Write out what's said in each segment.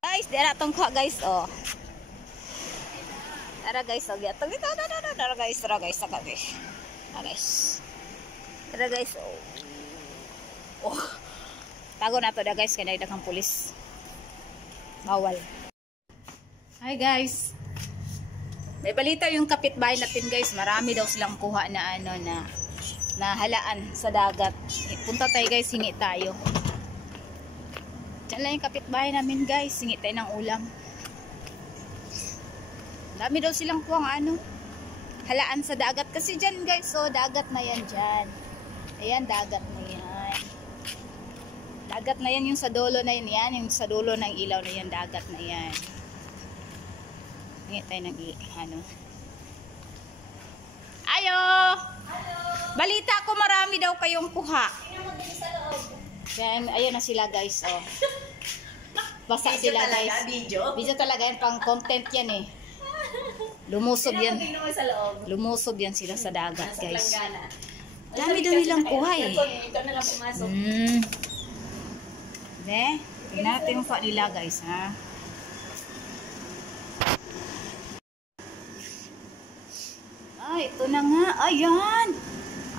Guys, dira tong kuha guys, oh. Tara guys, oh, tara guys, tara guys, tara guys, oh. Oh. Tago na to da guys, kaya nagdagang pulis. Bawal. Hi guys. May balita yung kapitbahay natin guys, marami daw silang kuha na ano na halaan sa dagat. Punta tayo guys, hingi tayo. Diyan lang yung kapitbahay namin guys, hingi tayo ng ulam. Dami daw silang kuwang ano, halaan sa dagat. Kasi dyan guys, so dagat na yan dyan. Ayan, dagat na yan. Dagat na yan, yung sa dulo na yan, yung sa dulo ng ilaw na yan, dagat na yan. Hingi tayo ng ano. Ayo! Hello! Balita ko marami daw kayong kuha. Yan, ayun na sila guys, oh. Basa sila guys. Video talaga yan, pang content yan eh. Lumusob yan. Lumusob yan sila sa dagat guys. Dami daw nilang kuha eh. Tingnan natin yung kuha nila guys ha. Ay, ito na nga. Ayan.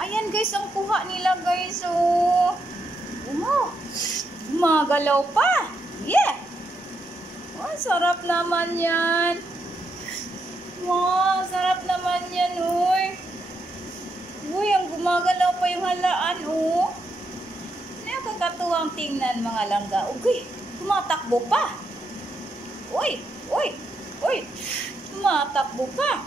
Ayan guys, ang kuha nila guys. Oh. Gumagalaw pa. Yeah. Oh, sarap naman yan. Wow, sarap naman yan, uy. Uy, ang gumagalaw pa yung halaan, oh. Nakakatuwang tingnan mga langga. Uy, tumatakbo pa. Uy, uy, uy. Tumatakbo pa.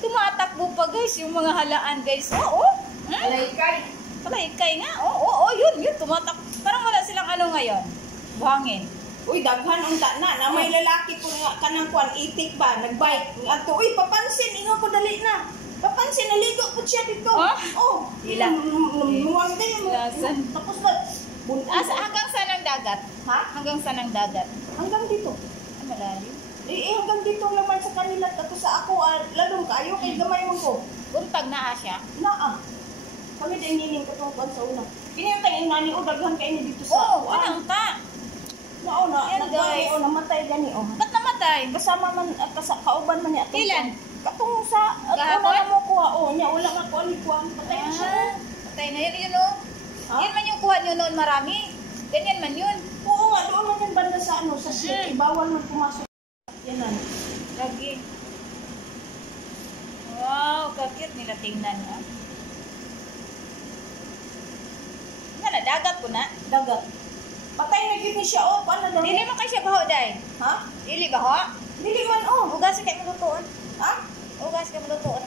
Tumatakbo pa guys, yung mga halaan guys. Oo, oh. Kalaykay. Kalaykay nga. Oo, yun, tumatakbo. Parang wala silang ano ngayon. Buhangin. Uy, daghan unta na may lalaki po nga kanang kuan itik ba nagbike ato uy papansin ingo ko dali na papansin naligo po siya dito ila muwang din tapos ba hanggang saan ang dagat hanggang saan ang dagat hanggang dito malalim hanggang dito naman sa kanila tapos sa ako lalong kayo kay gamay mo ko buntag na siya kami din nining katungkuan sa una kinitang inani o daghan kay ni dito sa anong ta namatay gani ba't namatay? Kasama man kauban man niya. Ilan? Katong sa kahapon na mo kuha niya wala nga kuha ni kuha patay na siya. Patay na yun Yan man yung kuha niyo noon marami. Ganyan man yun. Oo nga doon man yan banda sa sa ship. Bawal man pumasok. Yanan. Lagi. Wow, kakit nila tingnan ha. Nga na, dagat po na. Dagat. Patay na gini siya paano daw? Dili man kay siya baho day. Ha? Dili baho? Dili man Ugas kay malutuon. Ha? Ugas kay malutuon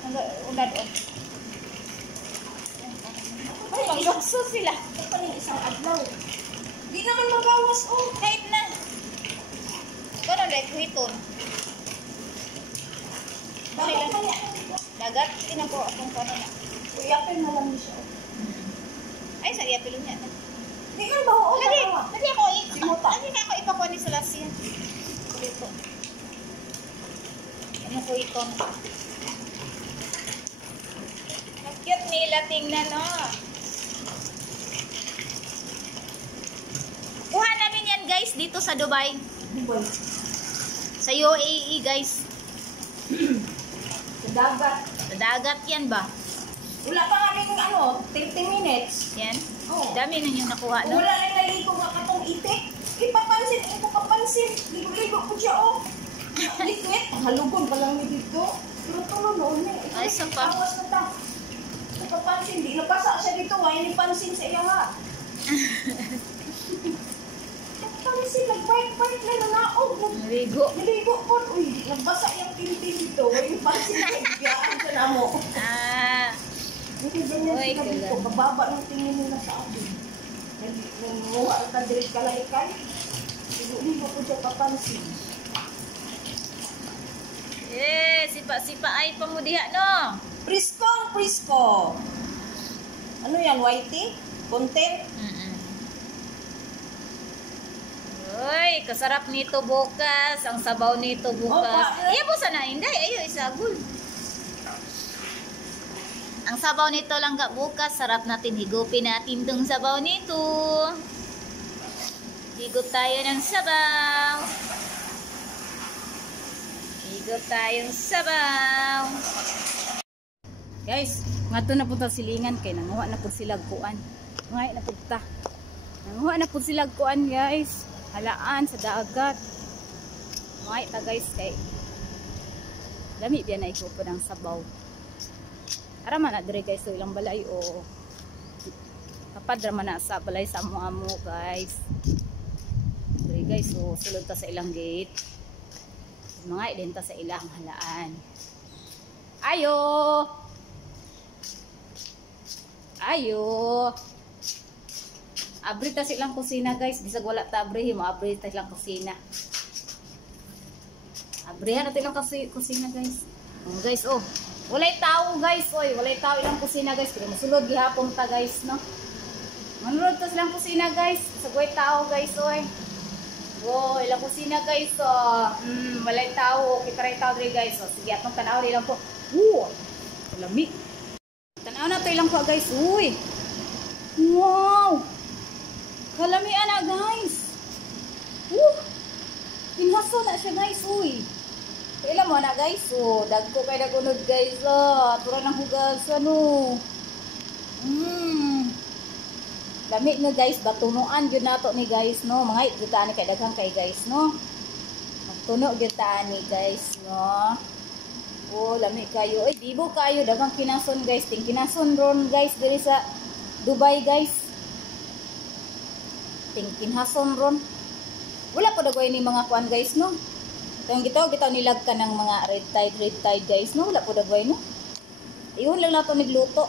undad Ay, manggaso sila. Ito ni isang adlaw. Di naman magawas kahit na. Kono dai kuhiton. Dagat tinako akong kono na. Uyapin na lang siya. Ay, sa iyapilon niya. Di man baho Lagi ako ipakuha ni Selassie. Ito. Ano ko ito? Cute nila tingnan, no? Kuha namin yan, guys, dito sa Dubai. Sa UAE, guys. Sa dagat. Sa dagat yan ba? Wala pa kami 30 minutes. Yan? Dami na yung nakuha, no? Wala na naligo nga katong itik. Ipapansin. Ligo-ligo ko siya, Liquid. Halugon pa lang ni dito. Pero tulo niya. Ay, sa pa. Awas na ta. Ipapansin. Di nabasa siya dito. Why nipansin sa iya ha? Ipapansin. Nag-bike na nanaog. Naligo po. Uy, nagbasa yung tintin dito. Why nipansin sa igayaan sa namo. Hindi ganyan sila dito. Bababa ng tingin nila sa akin. Nagmuha ka direct kalaikay. Hindi ko siya papansin. Sipa ay pamudiha, no? Prisko. Ano yan, whitey? Content? Uy, kasarap nito bukas. Ang sabaw nito bukas. Iya po sana, hindi. Ayo, isagul. Ang sabaw nito lang bukas, sarap natin higupin natin tong sabaw nito. Higup tayo ng sabaw. Higop tayong sabaw. Guys, nga to na po silingan kay nanguha na po sila kuan. Ngay na po ta. Nanguha na po sila kuan guys. Halaan sa dagat. Ngay ta guys kay lami biya na iko po ng sabaw. Ara man na dire guys so ilang balay o kapad ra man na sa balay sa amo guys. Dire guys so sulod ta sa ilang gate. Mga identa sa ilang halaan. Ayo! Ayo! Abri ta silang kusina guys. Bisag wala ta abri, abri ta silang kusina. Abrihan natin ang kusina guys. Oh, guys, oh. Walay tao guys, oy. Walay tao ilang kusina guys. Pero masulod gihapon ta guys, no? Manulod ta silang kusina guys. Sagway tao guys, oy. Oh, ilang kusina guys, oh. Walay tao. Kita rin tao rin guys. Oh, sige, atong tanaw rin lang po. Lami. Tanaw na to ilang po guys. Uy. Wow. Kalami ana guys. Pinhaso na siya guys, uy. Kailan mo na guys, oh. Dagko kay nagunod guys, oh. Atura ng hugas, ano. Lami na guys, batunuan yun nato ni guys, no. Mga ikitaan ni kay daghang kay guys, no. Magtuno ikitaan ni guys, no. Oh, lami kayo. Ay, dibo kayo, daghang kinason guys. Ting kinason ron guys, diri sa Dubai guys. Ting kinason ron. Wala pa dagway ni mga kuan guys, no. Itong gitaw nilag ka ng mga red tide guys, no. Wala po dagway, no. Iyon lang nato nigluto.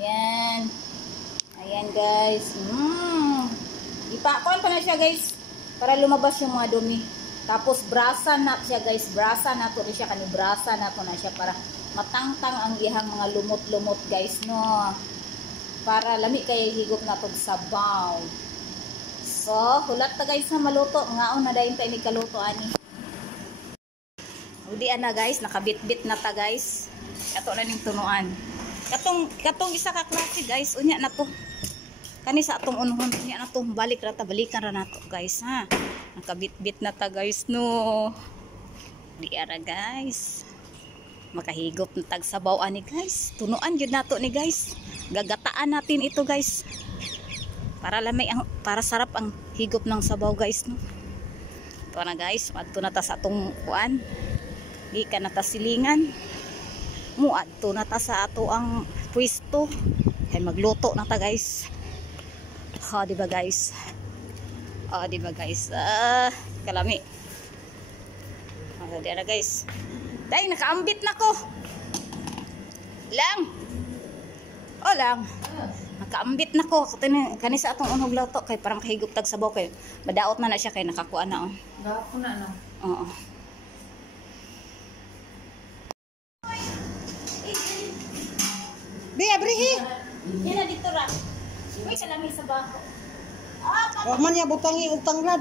Ayan. Ayan guys. Ipakuan pa na siya guys. Para lumabas yung mga dumi. Tapos brasa na siya guys. Brasa na to siya. Brasa na to na siya. Para matangtang ang ihang mga lumot-lumot guys, no. Para lami kay higop na tong sabaw. So, hulat ta guys na maluto. Ngaon na dayon tayo kaluto ani. Udi na guys, nakabit-bit na ta guys. Kato na ning tunuan. Katong isa ka klase guys, unya na to. Kani sa atong unhon unya na to. Balikan ra nato guys ha. Nakabit-bit na ta guys no. Di ara guys. Makahigop na tag sabaw ani guys. Tunuan gyud nato ni guys. Gagataan natin ito guys. Para sarap ang higop ng sabaw guys, no. Ito na guys, adto na ta sa atong kuan. Gikan na ta silingan. Muadto na ta sa ato ang pwesto. Kay magluto na ta guys. Di ba guys? Di ba guys? Kalami. Di na guys. Dai nakaambit na ko. Lang. Lang. Nakaambit na ko. Kani sa atong unhog luto kay parang kahigop tag sabaw kay madaot na siya kay nakakuha na oh. Gapo na no. Oo. Abrihi. Yan na dito ra. Uy, salami sa bako. Wa man ya butangi og tanglad.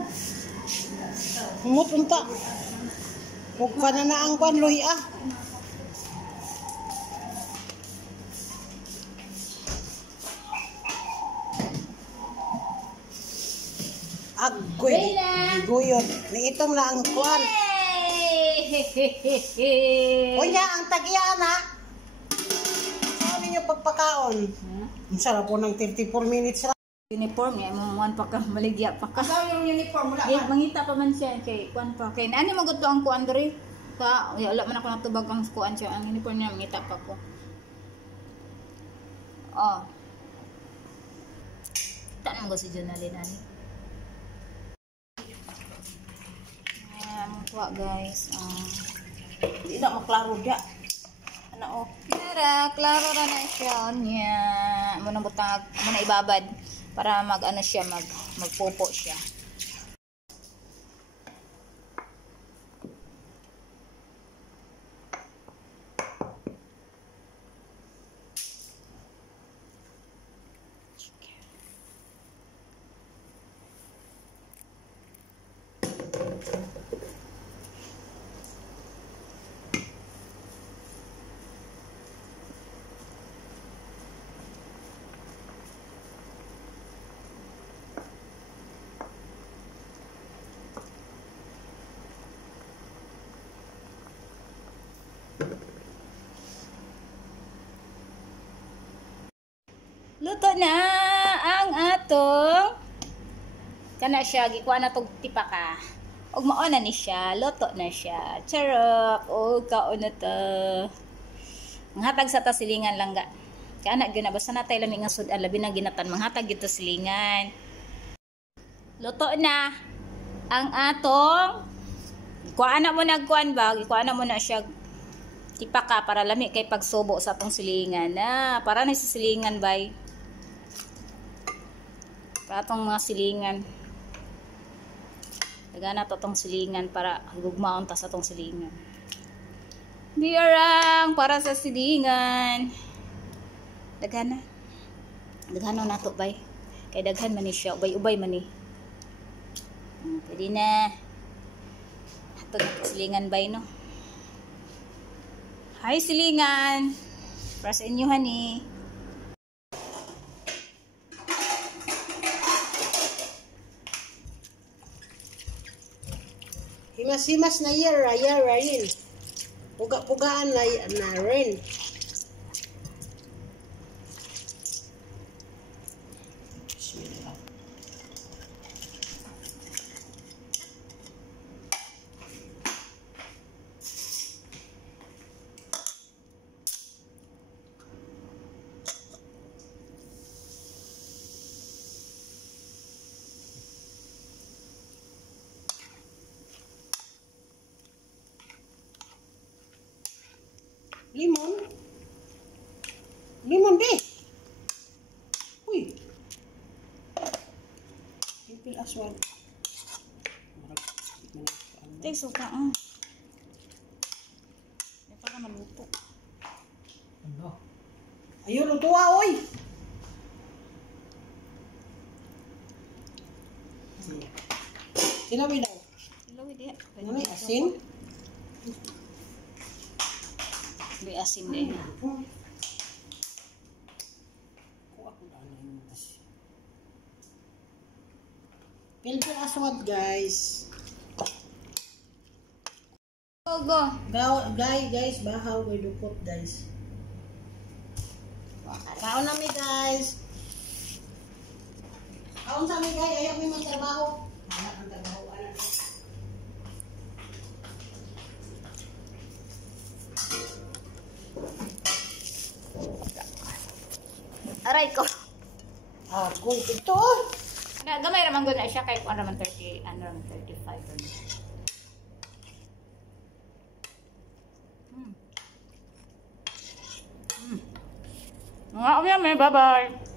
Humot unta. Ug kana na ang kwan luhi ah. Agoy. Guyod. Ni itong na ang kwan. Unya ang tagiya na. Ano niyo pagpakaon? Unsa ra po ng 34 minutes ra. Uniform niya, mamuan pa ka, maligya pa ka. Asaw yung uniform wala Eh, pa. mangita pa man siya kay kuan pa. Kay ani man gud ang kuan diri. Wala man ako natubag ang kuan siya. Ang uniform niya mangita pa ko. Tan mo si Jonalyn ani. Kuha guys. Di na maklaro dia. Ano oh. Klaro ra na siya niya. Muna butang muna ibabad para mag-ano siya, magpupo siya. luto na ang atong kana siya gikuha na tog tipaka. Og mao na ni siya, luto na siya. Charap, og kaon na ta. Manghatag sa ta silingan lang ga. Kana gyud na basta natay lami nga sudan labi na ginatan manghatag gyud ta silingan. Luto na ang atong kuha na mo nagkuan ba, kuha na mo na siya tipaka para lami kay pagsubo sa atong silingan na para na sa silingan bay para atong mga silingan dagana to atong silingan para gugmaon ta sa atong silingan diarang para sa silingan dagana na to bay kay daghan man ni siya ubay-ubay man ni pwede na ato na silingan bay no. Hi silingan. Para sa inyo honey. Himas-himas na yara rin. Puga-pugaan na rin. Limon be. Uy. Simple aswang. Tay suka Di pa ka maluto. Ano? Ayun lutuwa oy. Sinabi daw. Ilawi di. Ano may asin? May asin din. Pilpil aswad guys. Go. Guys, bahaw may dukot guys. Kaon na mi guys. Kaon sa mi guys, ayaw mi magtrabaho. Wala ang trabaho ana. Aray ko. Ah, kung ito. Gamay raman gud na siya kay ano raman 30, ano raman 35. Mga bye-bye.